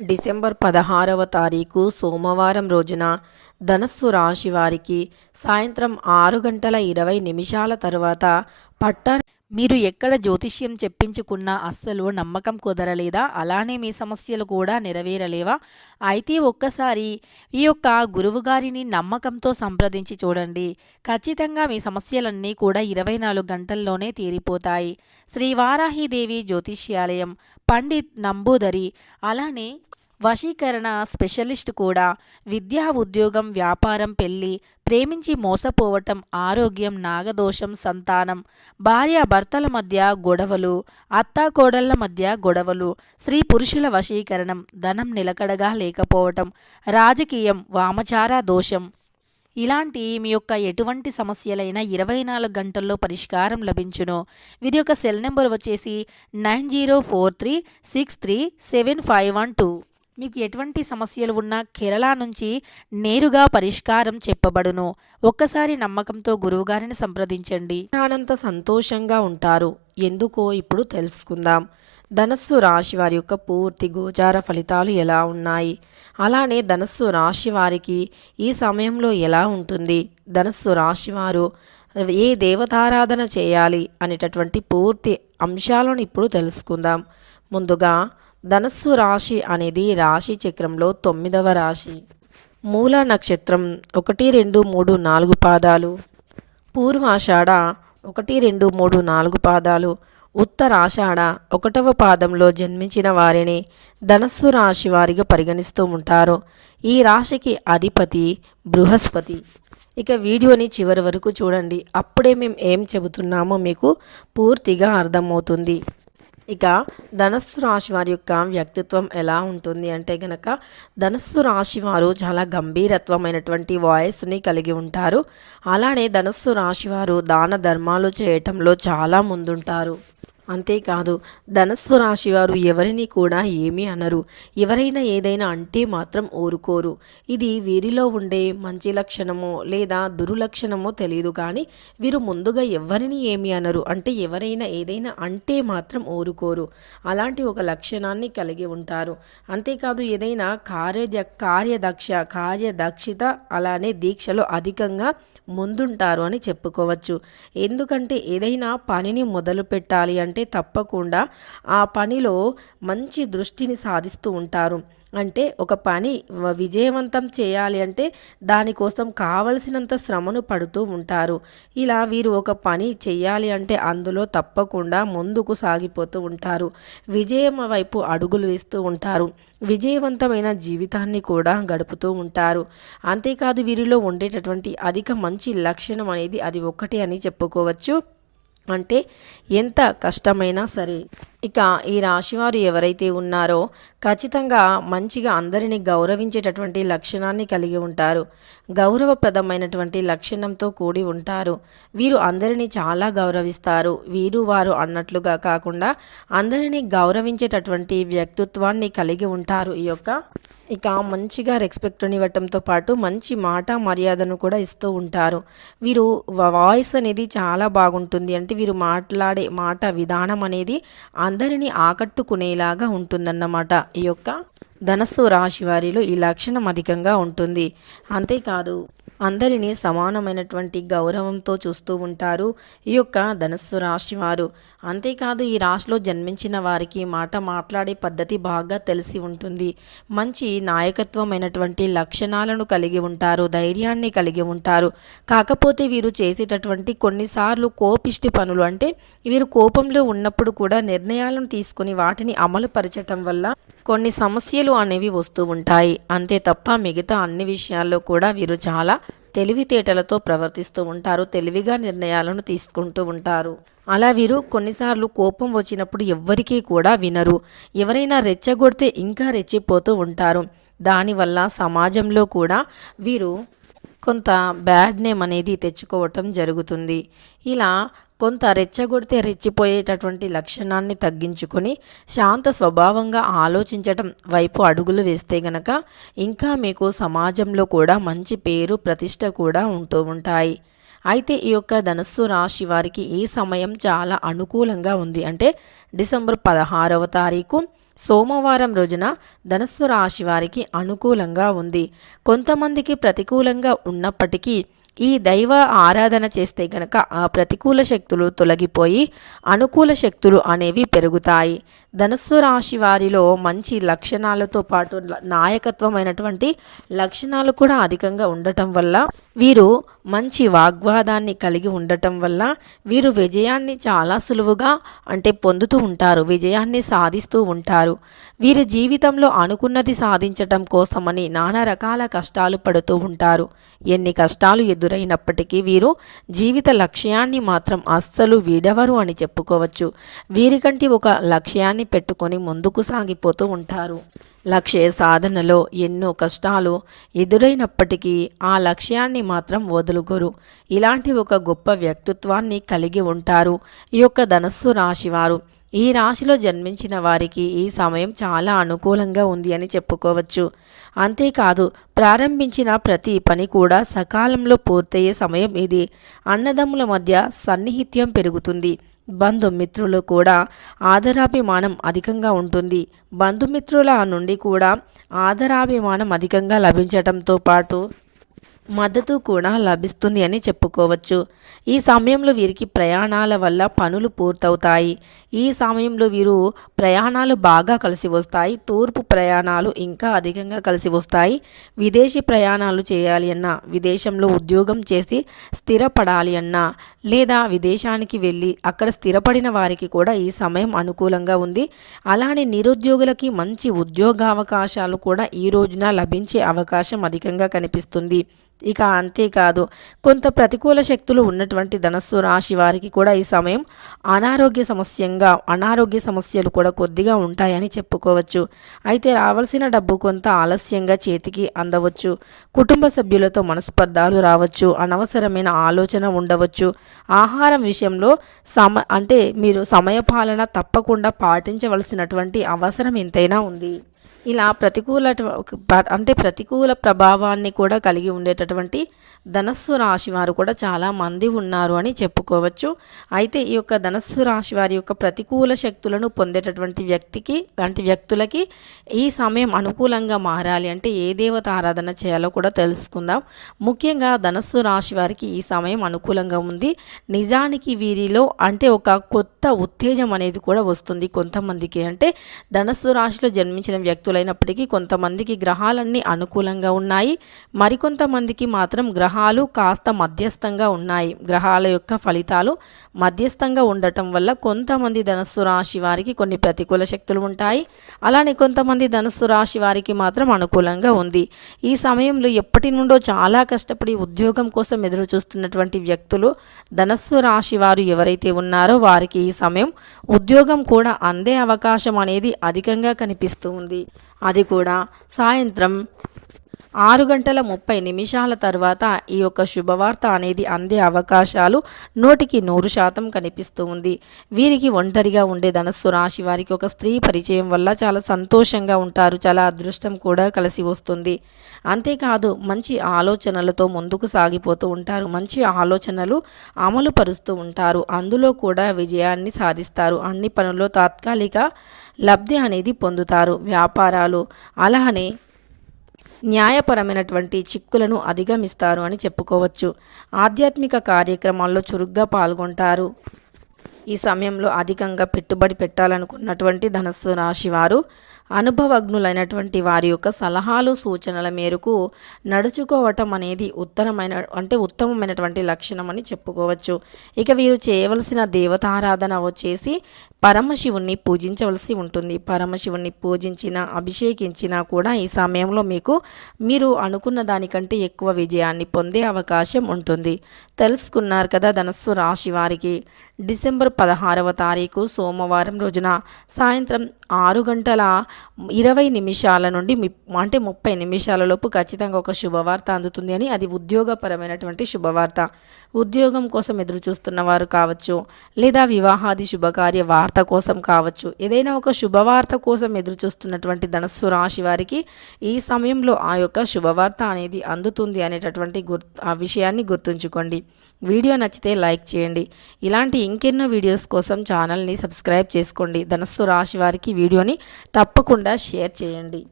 December పదహారవ తారీఖు సోమవారం రోజున ధనస్సు రాశి వారికి సాయంత్రం ఆరు గంటల ఇరవై నిమిషాల తర్వాత పట్ట మీరు ఎక్కడ జ్యోతిష్యం చెప్పించుకున్నా అస్సలు నమ్మకం కుదరలేదా? అలానే మీ సమస్యలు కూడా నెరవేరలేవా? అయితే ఒక్కసారి ఈ యొక్క గురువుగారిని నమ్మకంతో సంప్రదించి చూడండి. ఖచ్చితంగా మీ సమస్యలన్నీ కూడా ఇరవై నాలుగు గంటల్లోనే తీరిపోతాయి. శ్రీ వారాహిదేవి జ్యోతిష్యాలయం పండిత్ నంబూదరి అలానే వశీకరణ స్పెషలిస్ట్ కూడా. విద్యా ఉద్యోగం వ్యాపారం పెళ్ళి ప్రేమించి మోసపోవటం ఆరోగ్యం నాగదోషం సంతానం భార్యాభర్తల మధ్య గొడవలు అత్తాకోడళ్ళ మధ్య గొడవలు స్త్రీ పురుషుల వశీకరణం ధనం నిలకడగా లేకపోవటం రాజకీయం వామచార దోషం ఇలాంటి మీ యొక్క ఎటువంటి సమస్యలైనా ఇరవై నాలుగు గంటల్లో పరిష్కారం లభించును. వీరి యొక్క సెల్ నెంబర్ వచ్చేసి nine zero four three six three seven five one two. మీకు ఎటువంటి సమస్యలు ఉన్నా కేరళ నుంచి నేరుగా పరిష్కారం చెప్పబడును. ఒక్కసారి నమ్మకంతో గురువుగారిని సంప్రదించండి. నానంత సంతోషంగా ఉంటారు. ఎందుకో ఇప్పుడు తెలుసుకుందాం. ధనస్సు రాశి వారి యొక్క పూర్తి గోచార ఫలితాలు ఎలా ఉన్నాయి? అలానే ధనస్సు రాశి వారికి ఈ సమయంలో ఎలా ఉంటుంది? ధనస్సు రాశి వారు ఏ దేవతారాధన చేయాలి అనేటటువంటి పూర్తి అంశాలను ఇప్పుడు తెలుసుకుందాం. ముందుగా ధనస్సు రాశి అనేది రాశి చక్రంలో తొమ్మిదవ రాశి. మూల నక్షత్రం ఒకటి రెండు మూడు నాలుగు పాదాలు. పూర్వాషాఢ ఒకటి రెండు మూడు నాలుగు పాదాలు. ఉత్తరాషాఢ ఒకటవ పాదంలో జన్మించిన వారిని ధనస్సు రాశి వారిగా పరిగణిస్తూ ఉంటారు. ఈ రాశికి అధిపతి బృహస్పతి. ఇక వీడియోని చివరి వరకు చూడండి. అప్పుడే మేము ఏం చెబుతున్నామో మీకు పూర్తిగా అర్థమవుతుంది. ఇక ధనస్సు రాశి వారి యొక్క వ్యక్తిత్వం ఎలా ఉంటుంది అంటే గనక ధనస్సు రాశి వారు చాలా గంభీరత్వమైనటువంటి వాయిస్ని కలిగి ఉంటారు. అలానే ధనస్సు రాశి వారు దాన ధర్మాలు చేయటంలో చాలా ముందుంటారు. అంతేకాదు ధనస్సు రాశి వారు ఎవరిని కూడా ఏమీ అనరు. ఎవరైనా ఏదైనా అంటే మాత్రం ఊరుకోరు. ఇది వీరిలో ఉండే మంచి లక్షణమో లేదా దుర్లక్షణమో తెలియదు కానీ వీరు ముందుగా ఎవరిని ఏమి అనరు. అంటే ఎవరైనా ఏదైనా అంటే మాత్రం ఊరుకోరు. అలాంటి ఒక లక్షణాన్ని కలిగి ఉంటారు. అంతేకాదు ఏదైనా కార్య కార్యదక్ష కార్యదక్షిత అలానే దీక్షలో అధికంగా ముందుంటారు అని చెప్పుకోవచ్చు. ఎందుకంటే ఏదైనా పనిని మొదలు పెట్టాలి అంటే తప్పకుండా ఆ పనిలో మంచి దృష్టిని సాధిస్తూ ఉంటారు. అంటే ఒక పని విజయవంతం చేయాలి అంటే దానికోసం కావలసినంత శ్రమను పడుతూ ఉంటారు. ఇలా వీరు ఒక పని చేయాలి అంటే అందులో తప్పకుండా ముందుకు సాగిపోతూ ఉంటారు. విజయం వైపు అడుగులు వేస్తూ ఉంటారు. విజయవంతమైన జీవితాన్ని కూడా గడుపుతూ ఉంటారు. అంతేకాదు వీరిలో ఉండేటటువంటి అధిక మంచి లక్షణం అనేది అది ఒక్కటే అని చెప్పుకోవచ్చు. అంటే ఎంత కష్టమైనా సరే ఇక ఈ రాశివారు ఎవరైతే ఉన్నారో ఖచ్చితంగా మంచిగా అందరినీ గౌరవించేటటువంటి లక్షణాన్ని కలిగి ఉంటారు. గౌరవప్రదమైనటువంటి లక్షణంతో కూడి ఉంటారు. వీరు అందరినీ చాలా గౌరవిస్తారు. వీరు వారు అన్నట్లుగా కాకుండా అందరినీ గౌరవించేటటువంటి వ్యక్తిత్వాన్ని కలిగి ఉంటారు ఈ యొక్క ఇక మంచిగా రెస్పెక్ట్ని ఇవ్వటంతో పాటు మంచి మాట మర్యాదను కూడా ఇస్తూ ఉంటారు. వీరు వాయిస్ అనేది చాలా బాగుంటుంది. అంటే వీరు మాట్లాడే మాట విధానం అనేది అందరినీ ఆకట్టుకునేలాగా ఉంటుందన్నమాట. ఈ యొక్క ధనస్సు రాశి వారిలో ఈ లక్షణం అధికంగా ఉంటుంది. అంతేకాదు అందరినీ సమానమైనటువంటి గౌరవంతో చూస్తూ ఉంటారు. ఈ యొక్క ధనస్సు రాశి వారు. అంతేకాదు ఈ రాశిలో జన్మించిన వారికి మాట మాట్లాడే పద్ధతి బాగా తెలిసి ఉంటుంది. మంచి నాయకత్వమైనటువంటి లక్షణాలను కలిగి ఉంటారు ధైర్యాన్ని కలిగి ఉంటారు. కాకపోతే వీరు చేసేటటువంటి కొన్నిసార్లు కోపిష్టి పనులు అంటే వీరు కోపంలో ఉన్నప్పుడు కూడా నిర్ణయాలను తీసుకుని వాటిని అమలు పరచటం వల్ల కొన్ని సమస్యలు అనేవి వస్తూ ఉంటాయి. అంతే తప్ప మిగతా అన్ని విషయాల్లో కూడా వీరు చాలా తెలివితేటలతో ప్రవర్తిస్తూ ఉంటారు తెలివిగా నిర్ణయాలను తీసుకుంటూ ఉంటారు. అలా వీరు కొన్నిసార్లు కోపం వచ్చినప్పుడు ఎవ్వరికీ కూడా వినరు. ఎవరైనా రెచ్చగొడితే ఇంకా రెచ్చిపోతూ ఉంటారు. దానివల్ల సమాజంలో కూడా వీరు కొంత బ్యాడ్ నేమ్ అనేది తెచ్చుకోవటం జరుగుతుంది. ఇలా కొంత రెచ్చగొడితే రెచ్చిపోయేటటువంటి లక్షణాన్ని తగ్గించుకొని శాంత స్వభావంగా ఆలోచించటం వైపు అడుగులు వేస్తే గనక ఇంకా మీకు సమాజంలో కూడా మంచి పేరు ప్రతిష్ట కూడా ఉంటూ ఉంటాయి. అయితే ఈ యొక్క ధనస్సు రాశి వారికి ఈ సమయం చాలా అనుకూలంగా ఉంది. అంటే డిసెంబర్ పదహారవ తారీఖు సోమవారం రోజున ధనస్సు రాశి వారికి అనుకూలంగా ఉంది. కొంతమందికి ప్రతికూలంగా ఉన్నప్పటికీ ఈ దైవ ఆరాధన చేస్తే గనక ఆ ప్రతికూల శక్తులు తొలగిపోయి అనుకూల శక్తులు అనేవి పెరుగుతాయి. ధనస్సు రాశి వారిలో మంచి లక్షణాలతో పాటు నాయకత్వమైనటువంటి లక్షణాలు కూడా అధికంగా ఉండటం వల్ల వీరు మంచి వాగ్వాదాన్ని కలిగి ఉండటం వల్ల వీరు విజయాన్ని చాలా సులువుగా అంటే పొందుతూ ఉంటారు విజయాన్ని సాధిస్తూ ఉంటారు. వీరి జీవితంలో అనుకున్నది సాధించటం కోసమని నానా రకాల కష్టాలు పడుతూ ఉంటారు. ఎన్ని కష్టాలు ఎదురైనప్పటికీ వీరు జీవిత లక్ష్యాన్ని మాత్రం అస్సలు వీడవరు అని చెప్పుకోవచ్చు. వీరికంటే ఒక లక్ష్యాన్ని పెట్టుకొని ముందుకు సాగిపోతూ ఉంటారు. లక్ష్య సాధనలో ఎన్నో కష్టాలు ఎదురైనప్పటికీ ఆ లక్ష్యాన్ని మాత్రం వదులుకోరు. ఇలాంటి ఒక గొప్ప వ్యక్తిత్వాన్ని కలిగి ఉంటారు ఈ యొక్క ధనస్సు రాశివారు ఈ రాశిలో జన్మించిన వారికి ఈ సమయం చాలా అనుకూలంగా ఉంది అని చెప్పుకోవచ్చు. అంతేకాదు ప్రారంభించిన ప్రతి పని కూడా సకాలంలో పూర్తయ్యే సమయం ఇది. అన్నదమ్ముల మధ్య సన్నిహిత్యం పెరుగుతుంది. బంధుమిత్రులు కూడా ఆదరాభిమానం అధికంగా ఉంటుంది. బంధుమిత్రుల నుండి కూడా ఆదరాభిమానం అధికంగా లభించటంతో పాటు మద్దతు కూడా లభిస్తుంది అని చెప్పుకోవచ్చు. ఈ సమయంలో వీరికి ప్రయాణాల వల్ల పనులు పూర్తవుతాయి. ఈ సమయంలో వీరు ప్రయాణాలు బాగా కలిసి వస్తాయి. తూర్పు ప్రయాణాలు ఇంకా అధికంగా కలిసి వస్తాయి. విదేశీ ప్రయాణాలు చేయాలి అన్నా విదేశంలో ఉద్యోగం చేసి స్థిరపడాలి అన్నా లేదా విదేశానికి వెళ్ళి అక్కడ స్థిరపడిన వారికి కూడా ఈ సమయం అనుకూలంగా ఉంది. అలానే నిరుద్యోగులకి మంచి ఉద్యోగావకాశాలు కూడా ఈ రోజున లభించే అవకాశం అధికంగా కనిపిస్తుంది. ఇక అంతేకాదు కొంత ప్రతికూల శక్తులు ఉన్నటువంటి ధనస్సు రాశి వారికి కూడా ఈ సమయం అనారోగ్య సమస్యంగా అనారోగ్య సమస్యలు కూడా కొద్దిగా ఉంటాయని చెప్పుకోవచ్చు. అయితే రావాల్సిన డబ్బు కొంత ఆలస్యంగా చేతికి అందవచ్చు. కుటుంబ సభ్యులతో మనస్పర్ధాలు రావచ్చు. అనవసరమైన ఆలోచన ఉండవచ్చు. ఆహారం విషయంలో సమ అంటే మీరు సమయపాలన తప్పకుండా పాటించవలసినటువంటి అవసరం ఎంతైనా ఉంది. ఇలా ప్రతికూల అంటే ప్రతికూల ప్రభావాన్ని కూడా కలిగి ఉండేటటువంటి ధనస్సు రాశి వారు కూడా చాలా మంది ఉన్నారు అని చెప్పుకోవచ్చు. అయితే ఈ యొక్క ధనస్సు రాశి వారి యొక్క ప్రతికూల శక్తులను పొందేటటువంటి వ్యక్తికి వంటి వ్యక్తులకి ఈ సమయం అనుకూలంగా మారాలి అంటే ఏ దేవత ఆరాధన చేయాలో కూడా తెలుసుకుందాం. ముఖ్యంగా ధనస్సు రాశి వారికి ఈ సమయం అనుకూలంగా ఉంది. నిజానికి వీరిలో అంటే ఒక కొత్త ఉత్తేజం అనేది కూడా వస్తుంది కొంతమందికి. అంటే ధనస్సు రాశిలో జన్మించిన వ్యక్తులైనప్పటికీ కొంతమందికి గ్రహాలన్నీ అనుకూలంగా ఉన్నాయి. మరికొంతమందికి మాత్రం గ్రహాలు కాస్త మధ్యస్థంగా ఉన్నాయి. గ్రహాల యొక్క ఫలితాలు మధ్యస్థంగా ఉండటం వల్ల కొంతమంది ధనస్సు రాశి వారికి కొన్ని ప్రతికూల శక్తులు ఉంటాయి. అలానే కొంతమంది ధనస్సు రాశి వారికి మాత్రం అనుకూలంగా ఉంది. ఈ సమయంలో ఎప్పటి నుండో చాలా కష్టపడి ఉద్యోగం కోసం ఎదురు చూస్తున్నటువంటి వ్యక్తులు ధనస్సు రాశి వారు ఎవరైతే ఉన్నారో వారికి ఈ సమయం ఉద్యోగం కూడా అందే అవకాశం అనేది అధికంగా కనిపిస్తూ ఉంది. అది కూడా సాయంత్రం ఆరు గంటల ముప్పై నిమిషాల తర్వాత ఈ యొక్క శుభవార్త అనేది అందే అవకాశాలు నూటికి నూరు శాతం కనిపిస్తూ ఉంది. వీరికి ఒంటరిగా ఉండే ధనస్సు రాశి వారికి ఒక స్త్రీ పరిచయం వల్ల చాలా సంతోషంగా ఉంటారు చాలా అదృష్టం కూడా కలిసి వస్తుంది. అంతేకాదు మంచి ఆలోచనలతో ముందుకు సాగిపోతూ ఉంటారు మంచి ఆలోచనలు అమలు పరుస్తూ ఉంటారు. అందులో కూడా విజయాన్ని సాధిస్తారు. అన్ని పనుల్లో తాత్కాలిక లబ్ధి అనేది పొందుతారు. వ్యాపారాలు అలానే న్యాయపరమైనటువంటి చిక్కులను అధిగమిస్తారు అని చెప్పుకోవచ్చు. ఆధ్యాత్మిక కార్యక్రమాల్లో చురుగ్గా పాల్గొంటారు. ఈ సమయంలో అధికంగా పెట్టుబడి పెట్టాలనుకున్నటువంటి ధనస్సు రాశి వారు అనుభవజ్ఞులైనటువంటి వారి యొక్క సలహాలు సూచనల మేరకు నడుచుకోవటం అనేది ఉత్తరమైన అంటే ఉత్తమమైనటువంటి లక్షణం అని చెప్పుకోవచ్చు. ఇక వీరు చేయవలసిన దేవతారాధన వచ్చేసి పరమశివుణ్ణి పూజించవలసి ఉంటుంది. పరమశివుణ్ణి పూజించిన అభిషేకించినా కూడా ఈ సమయంలో మీకు మీరు అనుకున్న దానికంటే ఎక్కువ విజయాన్ని పొందే అవకాశం ఉంటుంది. తెలుసుకున్నారు కదా ధనస్సు రాశి వారికి. డిసెంబర్ పదహారవ తారీఖు సోమవారం రోజున సాయంత్రం ఆరు గంటల ఇరవై నిమిషాల నుండి అంటే ముప్పై నిమిషాలలోపు ఖచ్చితంగా ఒక శుభవార్త అందుతుంది అని అది ఉద్యోగపరమైనటువంటి శుభవార్త. ఉద్యోగం కోసం ఎదురు చూస్తున్న వారు కావచ్చు లేదా వివాహాది శుభకార్య వార్త కోసం కావచ్చు ఏదైనా ఒక శుభవార్త కోసం ఎదురు చూస్తున్నటువంటి ధనస్సు రాశి వారికి ఈ సమయంలో ఆ యొక్క శుభవార్త అనేది అందుతుంది అనేటటువంటి గుర్ ఆ విషయాన్ని గుర్తుంచుకోండి. వీడియో నచ్చితే లైక్ చేయండి. ఇలాంటి ఇంకెన్నో వీడియోస్ కోసం ఛానల్ని సబ్స్క్రైబ్ చేసుకోండి. ధనస్సు రాశి వారికి వీడియోని తప్పకుండా షేర్ చేయండి.